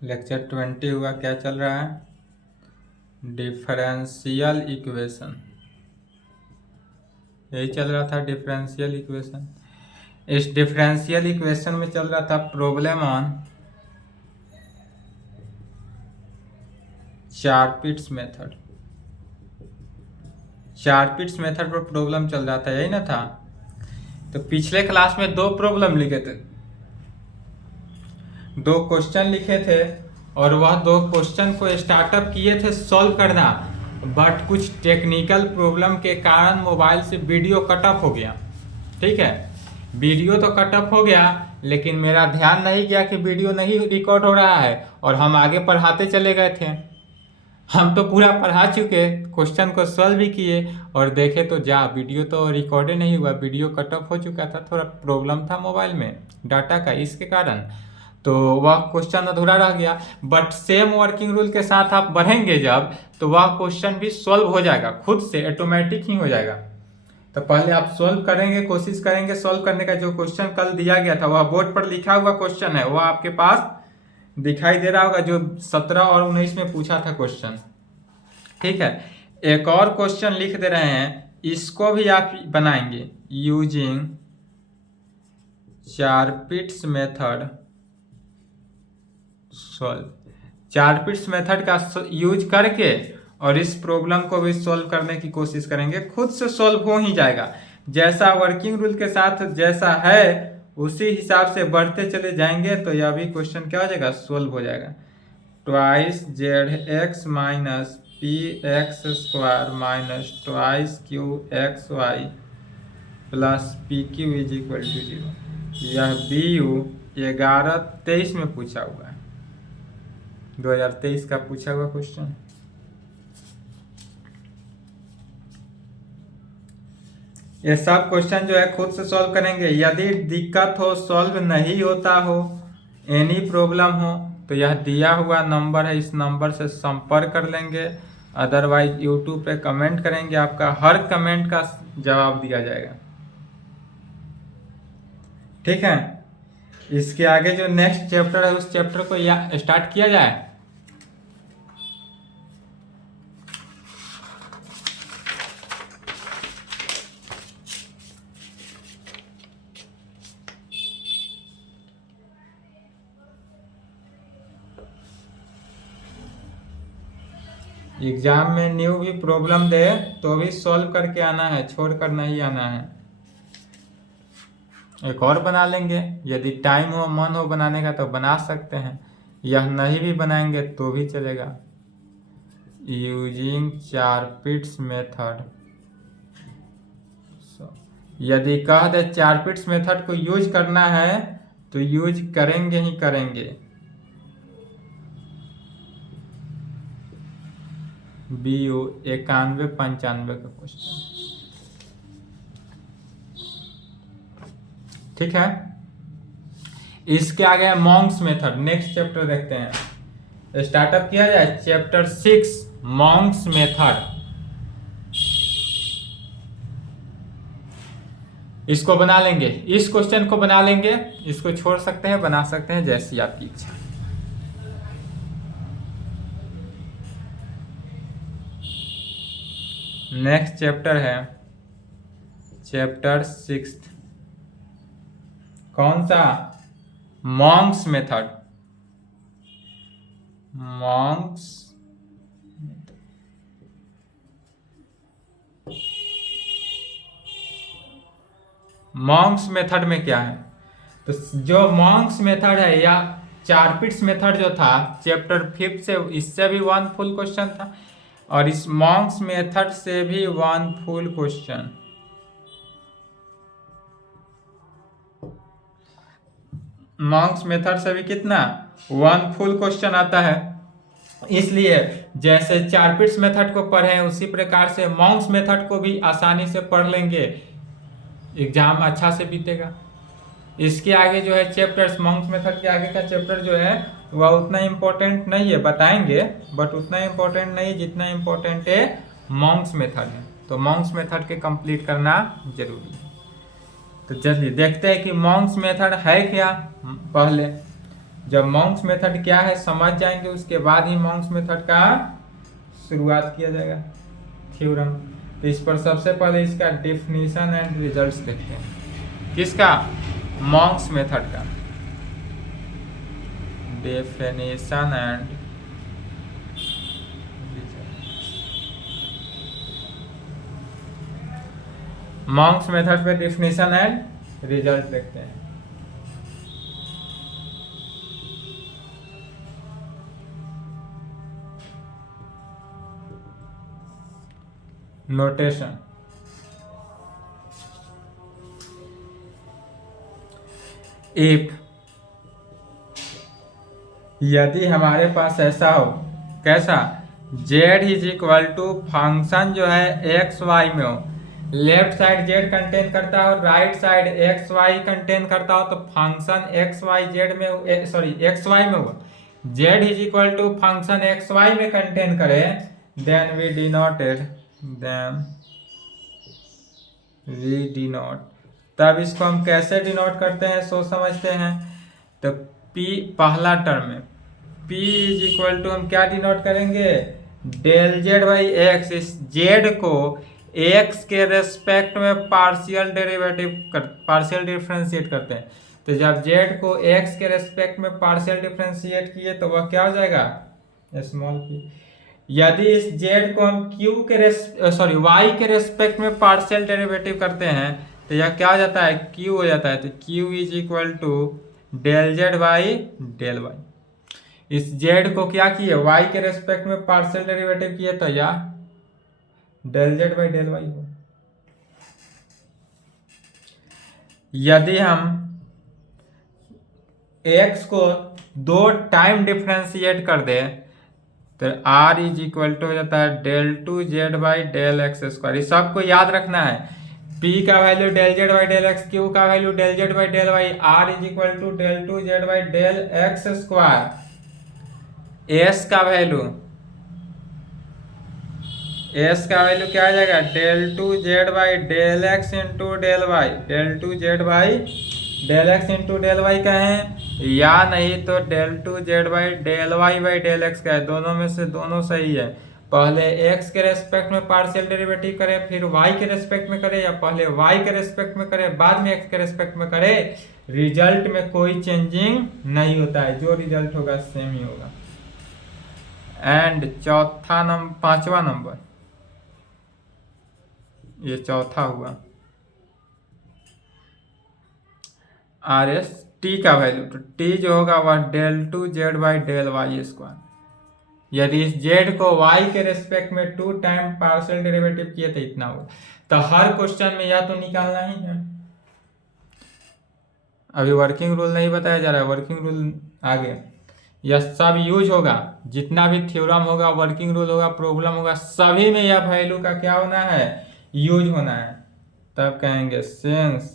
Lecture 20 हुआ। क्या चल रहा है? Differential equation. यही चल रहा था, डिफरेंशियल इक्वेशन। इस डिफरेंशियल इक्वेशन में चल रहा था problem on Charpit's method. Charpit's method पर प्रॉब्लम चल रहा था, यही ना था? तो पिछले क्लास में दो प्रॉब्लम लिखे थे, दो क्वेश्चन लिखे थे, और वह दो क्वेश्चन को स्टार्टअप किए थे सॉल्व करना, बट कुछ टेक्निकल प्रॉब्लम के कारण मोबाइल से वीडियो कटअप हो गया। ठीक है, वीडियो तो कटअप हो गया, लेकिन मेरा ध्यान नहीं गया कि वीडियो नहीं रिकॉर्ड हो रहा है, और हम आगे पढ़ाते चले गए थे। हम तो पूरा पढ़ा चुके, क्वेश्चन को सॉल्व भी किए, और देखे तो जा वीडियो तो रिकॉर्ड नहीं हुआ, वीडियो कटअप हो चुका था। थोड़ा प्रॉब्लम था मोबाइल में डाटा का, इसके कारण तो वह क्वेश्चन अधूरा रह गया। बट सेम वर्किंग रूल के साथ आप बढ़ेंगे जब, तो वह क्वेश्चन भी सॉल्व हो जाएगा, खुद से ऑटोमेटिक ही हो जाएगा। तो पहले आप सॉल्व करेंगे, कोशिश करेंगे सॉल्व करने का। जो क्वेश्चन कल दिया गया था वह बोर्ड पर लिखा हुआ क्वेश्चन है, वह आपके पास दिखाई दे रहा होगा, जो 17 और 19 में पूछा था क्वेश्चन। ठीक है, एक और क्वेश्चन लिख दे रहे हैं, इसको भी आप बनाएंगे using Charpit's method solve. Charpit's method का यूज करके और इस प्रॉब्लम को भी सॉल्व करने की कोशिश करेंगे, खुद से सॉल्व हो ही जाएगा। जैसा वर्किंग रूल के साथ जैसा है उसी हिसाब से बढ़ते चले जाएंगे, तो यह भी क्वेश्चन क्या हो जाएगा, सॉल्व हो जाएगा। Twice Z X minus P X square minus twice Q X Y plus P Q is equal to 0। यह बी यू 11-23 में पूछा हुआ है, 2023 का पूछा हुआ क्वेश्चन। ये सब क्वेश्चन जो है खुद से सॉल्व करेंगे। यदि दिक्कत हो, सॉल्व नहीं होता हो, एनी प्रॉब्लम हो, तो यह दिया हुआ नंबर है, इस नंबर से संपर्क कर लेंगे। अदरवाइज यूट्यूब पे कमेंट करेंगे, आपका हर कमेंट का जवाब दिया जाएगा। ठीक है, इसके आगे जो नेक्स्ट चैप्टर है उस चैप्टर को स्टार्ट किया जाए। एग्जाम में न्यू भी प्रॉब्लम दे तो भी सॉल्व करके आना है, छोड़ कर नहीं आना है। एक और बना लेंगे, यदि टाइम हो मन हो बनाने का तो बना सकते हैं, यह नहीं भी बनाएंगे तो भी चलेगा। यूजिंग चारपिट्स मेथड, यदि कह दे चारपिट्स मेथड को यूज करना है तो यूज करेंगे ही करेंगे। बी यू 91-95 का क्वेश्चन। ठीक है, इसके आगे मॉन्क्स मेथड, नेक्स्ट चैप्टर देखते हैं। स्टार्टअप किया जाए चैप्टर 6 मॉन्क्स मेथड। इसको बना लेंगे, इस क्वेश्चन को बना लेंगे, इसको छोड़ सकते हैं, बना सकते हैं, जैसी आपकी इच्छा। नेक्स्ट चैप्टर है चैप्टर 6, कौन सा? Monks method. मॉन्क्स मेथड में क्या है? तो जो मॉन्क्स मेथड है या चारपिट्स मेथड जो था चैप्टर 5 से, इससे भी 1 फुल क्वेश्चन था, और इस मॉन्क्स मेथड से भी 1 फुल क्वेश्चन। मॉन्क्स मेथड से भी कितना? 1 फुल क्वेश्चन आता है। इसलिए जैसे चारपिट्स मेथड को पढ़े उसी प्रकार से मॉन्क्स मेथड को भी आसानी से पढ़ लेंगे, एग्जाम अच्छा से बीतेगा। इसके आगे जो है चैप्टर्स, मॉन्क्स मेथड के आगे का चैप्टर जो है वह उतना इम्पोर्टेंट नहीं है, बताएंगे बट उतना इम्पोर्टेंट नहीं जितना इम्पोर्टेंट है मॉन्क्स मेथड है। तो मॉन्क्स मेथड के कंप्लीट करना जरूरी है। तो चलिए देखते हैं कि मॉन्क्स मेथड है क्या। पहले जब मॉन्क्स मेथड क्या है समझ जाएंगे, उसके बाद ही मॉन्क्स मेथड का शुरुआत किया जाएगा थ्योरम। तो इस पर सबसे पहले इसका डेफिनेशन एंड रिजल्ट्स देखते हैं। किसका? मॉन्क्स मेथड का डेफिनेशन एंड मॉन्क्स मेथड पे डेफिनेशन एंड रिजल्ट देखते हैं। नोटेशन, इफ यदि हमारे पास ऐसा हो, कैसा? z is equal to function जो है एक्स वाई में हो, लेफ्ट साइड z कंटेन करता हो, right side X Y contain करता हो, तो फंक्शन एक्स वाई जेड में सॉरी एक्स वाई में हो, z is equal to function X Y में कंटेन करे, देन वी डिनोट। तब इसको हम कैसे डिनोट करते हैं सो समझते हैं। तो p पहला टर्म में p इज इक्वल टू हम क्या डिनोट करेंगे? Del Z by X. इस z को x के रेस्पेक्ट में पार्शियल डिफरेंशिएट करते हैं। तो जब z को x के रेस्पेक्ट में पार्शियल डिफरेंशिएट किए तो वह क्या हो जाएगा? Small p। यदि इस z को हम y के रेस्पेक्ट में पार्शियल डेरिवेटिव करते हैं तो यह क्या हो जाता है? q हो जाता है। तो q is equal to del Z by del Y. इस z को क्या किए? y के रेस्पेक्ट में पार्शियल डेरिवेटिव किए तो यह del Z by del Y हो। यदि हम x को 2 टाइम डिफरेंशिएट कर दे तो r इज इक्वल टू हो जाता है del two Z by del X square. ये सबको याद रखना है। p का वैल्यू del Z by del X, q का वैल्यू del Z by del Y, r is equal to del two Z by del X square. s का वैल्यू क्या आ जाएगा? Del two Z by del X into del Y. Del two Z by del X into del Y का है, या नहीं तो del two Z by del X का है। दोनों में से दोनों सही है। पहले x के रेस्पेक्ट में पार्शियल डेरिवेटिव करे, फिर y के रेस्पेक्ट में करे, या पहले y के रेस्पेक्ट में करे बाद में x के रेस्पेक्ट में करे, रिजल्ट में कोई चेंजिंग नहीं होता है। जो रिजल्ट होगा सेम ही होगा। एंड पांचवा नंबर, ये चौथा हुआ, आर एस टी का वैल्यू। तो टी जो होगा वह del two Z by del Y square. यदि इस जेड को y के रेस्पेक्ट में 2 टाइम पार्शियल डेरिवेटिव किए तो इतना होगा। तो हर क्वेश्चन में या तो निकालना ही है। अभी वर्किंग रूल नहीं बताया जा रहा है, वर्किंग रूल आगे। यह सब यूज होगा, जितना भी थ्योरम होगा, वर्किंग रूल होगा, प्रॉब्लम होगा, सभी में यह वैल्यू का क्या होना है? यूज होना है। तब कहेंगे सेंस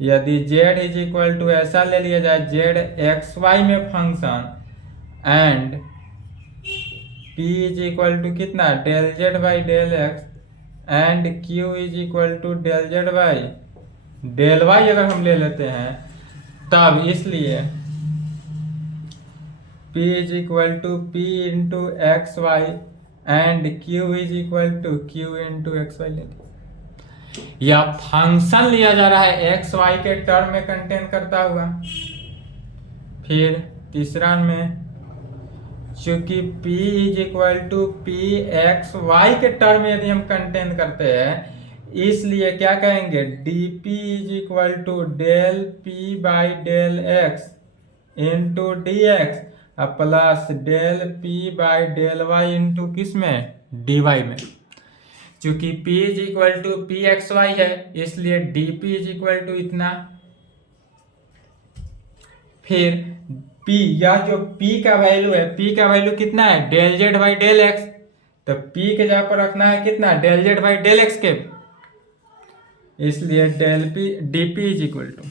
यदि z इज इक्वल टू ऐसा ले लिया जाए, z एक्स वाई में function and p is equal to कितना? Del Z by del X and q is equal to del Z by del Y अगर हम ले लेते हैं, तब इसलिए p is equal to p into X Y and q is equal to q into X Y लेते हैं। या फंक्शन लिया जा रहा है एक्स वाई के टर्म में कंटेन करता हुआ। फिर तीसरा में चूंकि p is equal to p X Y के टर्म में यदि हम कंटेन करते हैं, इसलिए क्या कहेंगे? dp is equal to del p by del X into D X plus del p by del Y into किस में? dy में। चूंकि p is equal to P X Y है, इसलिए dp इज इक्वल टू इतना। फिर p, या जो p का वैल्यू है, p का वैल्यू कितना है? Del Z by del X. तो p के जगह पर रखना है कितना? Del Z by del X के, इसलिए del p dp is equal to,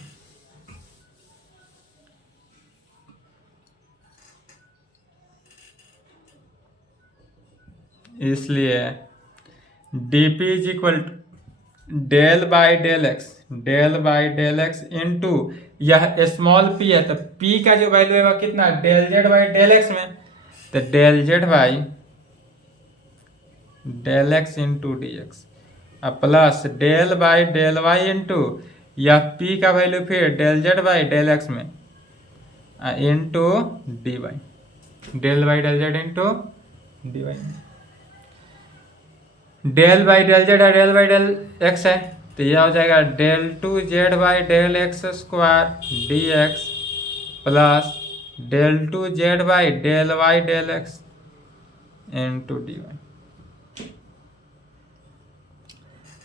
इसलिए dp is equal to del by del X. Del by del X into यह स्मॉल पी है, तो पी का जो वैल्यू है वह कितना, del Z by del X में, तो del Z by del X into D X plus del by del Y into यह पी का वैल्यू फिर del Z by del X में into D Y, del by del Z into D Y. Del by del Z है, del by del X है, तो यह हो जाएगा del two Z by del X square D X plus del two Z by del Y del X into D Y.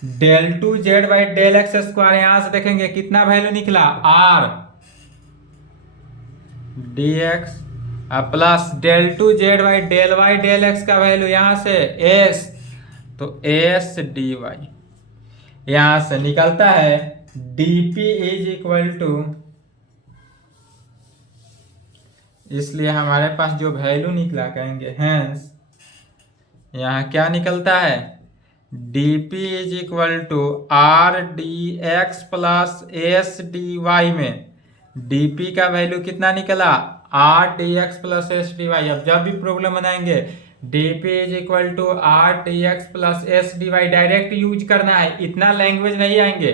Del two Z by del X square यहां से देखेंगे कितना value निकला, R D X plus del two Z by del Y del X का value यहां से S, तो S D Y यहां से निकलता है डीपी इज इक्वल टू, इसलिए हमारे पास जो वैल्यू निकला कहेंगे हैंस यहां क्या निकलता है, dp is equal to R D X plus S D Y में dp का वैल्यू कितना निकला, R D X plus S D Y. अब जब भी प्रॉब्लम बनाएंगे dp is equal to R D X plus S D Y direct use करना है, इतना लैंग्वेज नहीं आएंगे।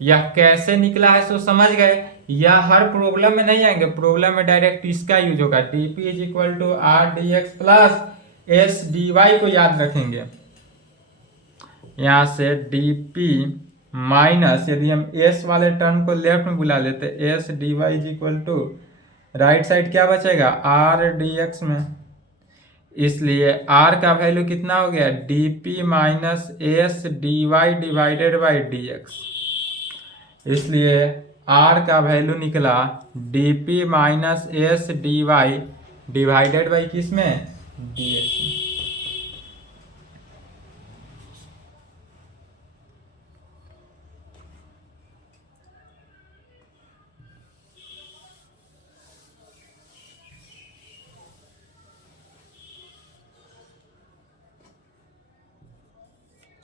यह कैसे निकला है सो समझ गए, यह हर प्रॉब्लम में नहीं आएंगे, प्रॉब्लम में डायरेक्ट इसका यूज होगा, dp is equal to R D X plus S D Y को याद रखेंगे। यहाँ से dp माइनस यदि हम s वाले टर्म को लेफ्ट में बुला लेते S D Y is equal to right side क्या बचेगा, आर डी एक्स में, इसलिए r का वैल्यू कितना हो गया, dp minus S D Y divided by D X, इसलिए r का वैल्यू निकला dp minus S D Y divided by किस में, डी एक्स में।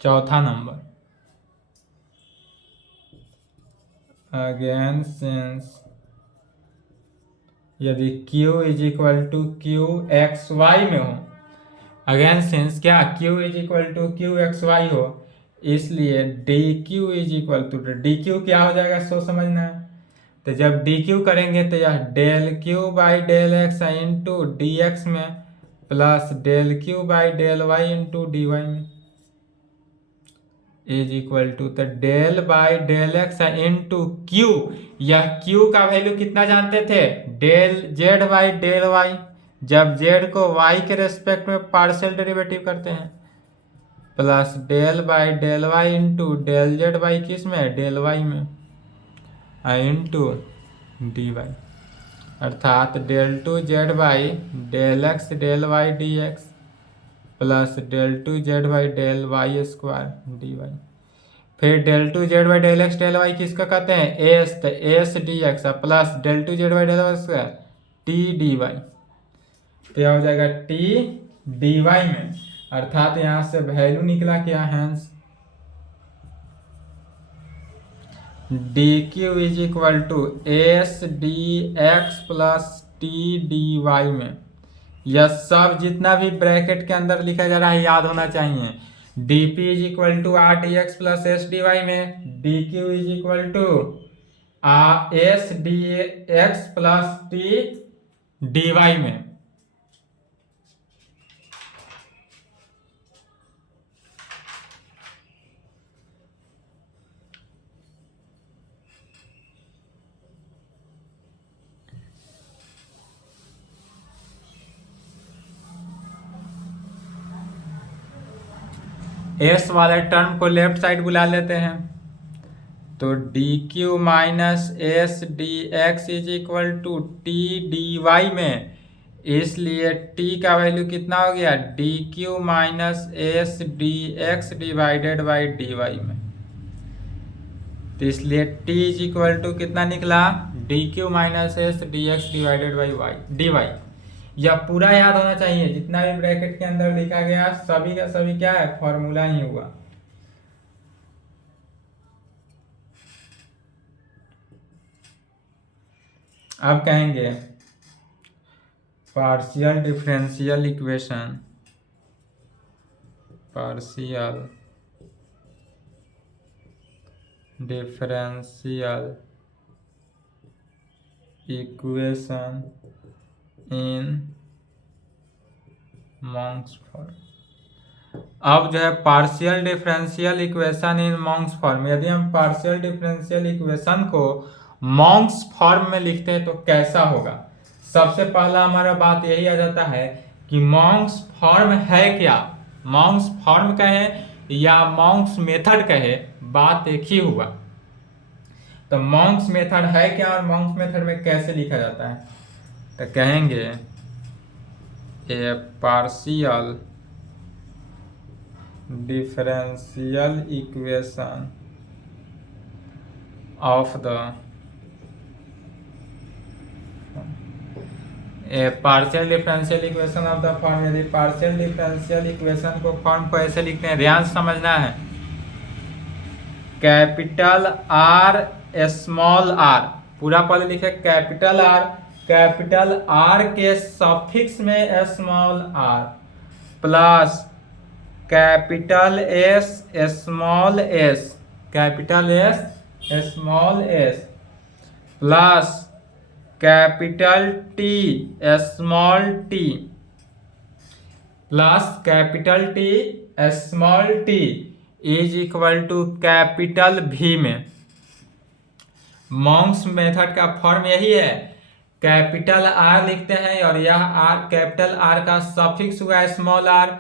चौथा नंबर, अगेन सिंस यदि q is equal to Q X Y में हो, अगेन सिंस क्या q is equal to Q X Y हो, इसलिए dq is equal to dq क्या हो जाएगा सो समझना है, तो जब dq करेंगे तो यह del Q by del X into D X में plus del Q by del Y into D Y में इज इक्वल टू, तो del by del X into Q, यह क्यू का वैल्यू कितना जानते थे, del Z by del Y, जब Z को वाई के रेस्पेक्ट में पार्शियल डेरिवेटिव करते हैं, plus del by del Y into del Z by किस में, डेल वाई में इंटू डी वाई, अर्थात del two Z by del X del Y D X plus del two Z by del Y square D Y, फिर del two Z by del X del Y किसका कहते हैं, S, तो S D X plus del two Z by del Y square T D Y, तो यह हो जाएगा T D Y में, अर्थात यहां से वैल्यू निकला क्या hence D Q is equal to S D X plus T D Y में, यह सब जितना भी ब्रैकेट के अंदर लिखा जा रहा है याद होना चाहिए, dp is equal to R D X plus S D Y में dq is equal to S D X plus T D Y में, एस वाले टर्म को लेफ्ट साइड बुला लेते हैं, तो D Q minus S D X is equal to T D Y में, इसलिए टी का वैल्यू कितना हो गया, D Q minus S D X divided by D Y में, तो इसलिए टी इज इक्वल टू कितना निकला, D Q minus S D X divided by Y D Y. यह पूरा याद होना चाहिए, जितना भी ब्रैकेट के अंदर लिखा गया सभी का सभी क्या है, फॉर्मूला ही हुआ। अब कहेंगे partial differential equation, partial differential equation in Monge's form. अब जो है partial differential equation in Monge's form, यदि हम पार्शियल डिफरेंशियल इक्वेशन को मॉन्क्स फॉर्म में लिखते हैं तो कैसा होगा। सबसे पहला हमारा बात यही आ जाता है कि मॉन्क्स फॉर्म है क्या। मॉन्क्स फॉर्म कहे या मॉन्क्स मेथड कहे, बात एक ही हुआ। तो मॉन्क्स मेथड है क्या और मॉन्क्स मेथड में कैसे लिखा जाता है, तो कहेंगे a partial differential equation of the partial differential equation of the form. यदि पार्शियल डिफरेंशियल इक्वेशन को फॉर्म को ऐसे लिखते हैं, ध्यान समझना है, कैपिटल आर स्मॉल आर, पूरा पहले लिखे कैपिटल आर के सफिक्स में small R plus capital S small S, capital S small S plus capital T small T plus capital T small T is equal to capital भी में। Monks method का form यही है, capital R लिखते हैं और यह आर कैपिटल आर का सफिक्स हुआ small R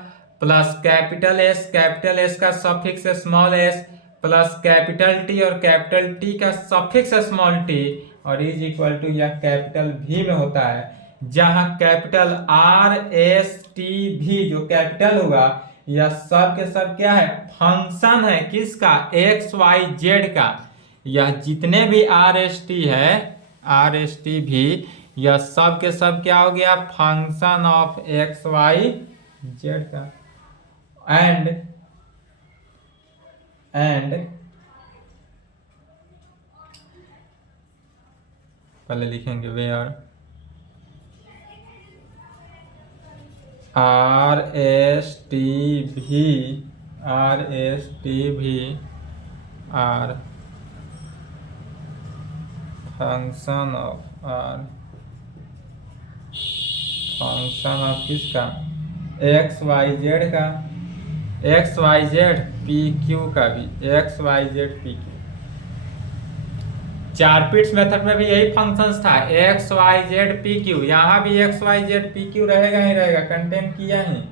plus capital S का suffix small S plus capital T और कैपिटल टी का सफिक्स स्मॉल टी और इज इक्वल टू यह कैपिटल भी में होता है, जहां कैपिटल आर एस टी भी जो कैपिटल होगा यह सब के सब क्या है, फंक्शन है किसका, एक्स वाई जेड का। यह जितने भी आर एस टी है, आर एस टी भी, यह सब के सब क्या हो गया, function of X Y Z का। एंड पहले लिखेंगे वेयर आर एस टी भी आर फंक्शन ऑफ किसका, एक्स वाई जेड का, X Y Z P Q का भी, X Y Z P Q. Charpit's method में भी यही फंक्शंस था, X Y Z P Q, यहाँ भी X Y Z P Q रहेगा ही रहेगा, कंटेंट किया ही,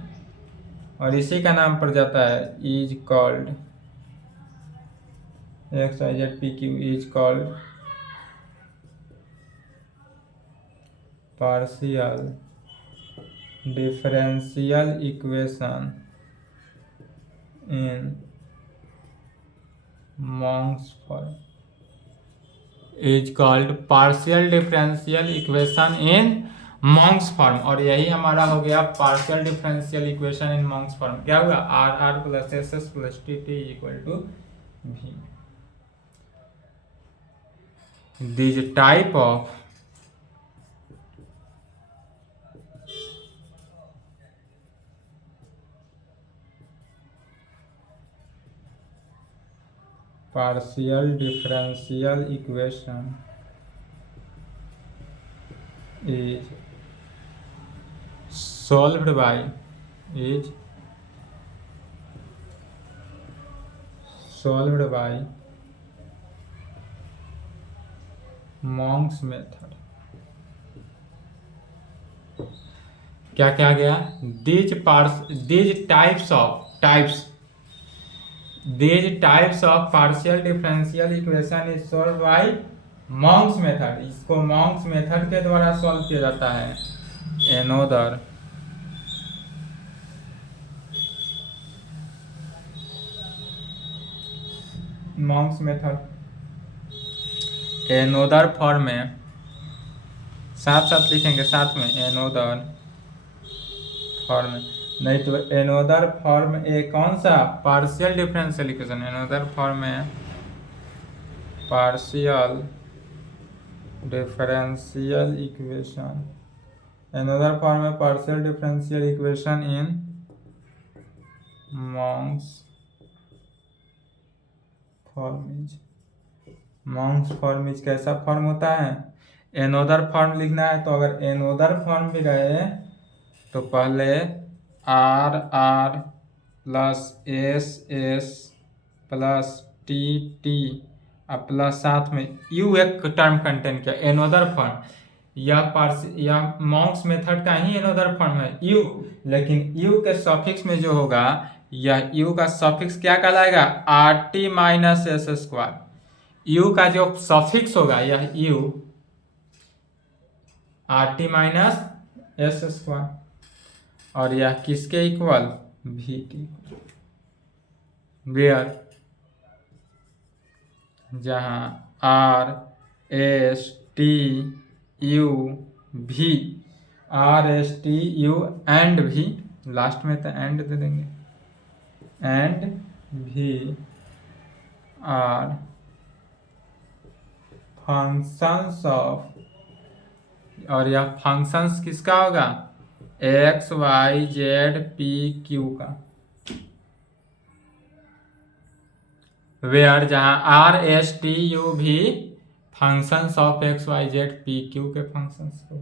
और इसी का नाम पड़ जाता है is called, X Y Z P Q is called partial differential equation in Monge's form, is called partial differential equation in Monge's form. और यही हमारा हो गया partial differential equation in Monge's form. क्या हुआ, R R plus S S plus T T equal to भी। This type of partial differential equation is solved by Monks method। क्या क्या गया, these types of partial differential equation is solved by Monks method। इसको Monks method के द्वारा solve किया जाता है। another Monks method another form में साथ लिखेंगे, साथ में another फॉर्म, नहीं तो एनोदर फॉर्म ए कौन सा, partial differential equation, another form में partial differential equation, another form of partial differential equation in Monks form is कैसा फॉर्म होता है? एनोदर फॉर्म लिखना है तो अगर एनोदर फॉर्म भी गए तो पहले R R plus S S plus T T और प्लस साथ में यू एक टर्म कंटेन किया एनोदर फॉर्म। यह मॉन्क्स मेथड का ही एनोदर फॉर्म है यू, लेकिन यू के सफिक्स में जो होगा यह यू का सफिक्स क्या कहलाएगा? R T minus S square. U का जो सफिक्स होगा यह U R T minus S square और यह किसके इक्वल? भी के इक्वल, वेयर जहां आर एस टी यू भी, R S T you and भी, लास्ट में तो एंड दे देंगे, एंड भी आर फंक्शंस ऑफ, और यह फंक्शंस किसका होगा? X Y Z P Q का, वेयर जहां आर एस टी यू भी functions of X Y Z P Q के फंक्शंस को।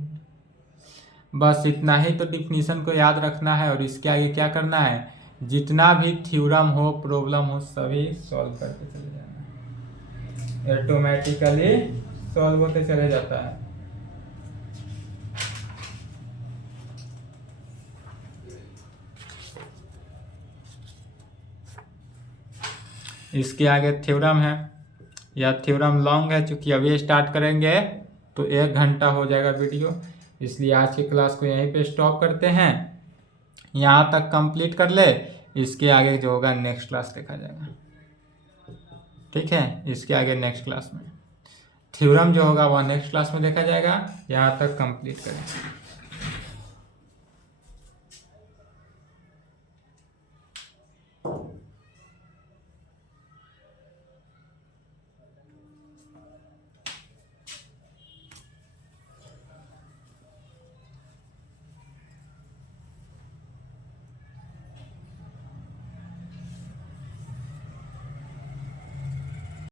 बस इतना ही तो डिफिनीशन को याद रखना है और इसके आगे क्या करना है? जितना भी थ्योरम हो प्रॉब्लम हो सभी सॉल्व करके चले जाना, ऑटोमेटिकली सॉल्व होते चले जाता है। इसके आगे थ्योरम है, यह थ्योरम लॉन्ग है, चूंकि अभी स्टार्ट करेंगे तो 1 घंटा हो जाएगा वीडियो, इसलिए आज की क्लास को यहीं पे स्टॉप करते हैं। यहाँ तक कंप्लीट कर ले, इसके आगे जो होगा नेक्स्ट क्लास देखा जाएगा, ठीक है? इसके आगे नेक्स्ट क्लास में थ्योरम जो होगा वह नेक्स्ट क्लास में देखा जाएगा। यहाँ तक कंप्लीट करें।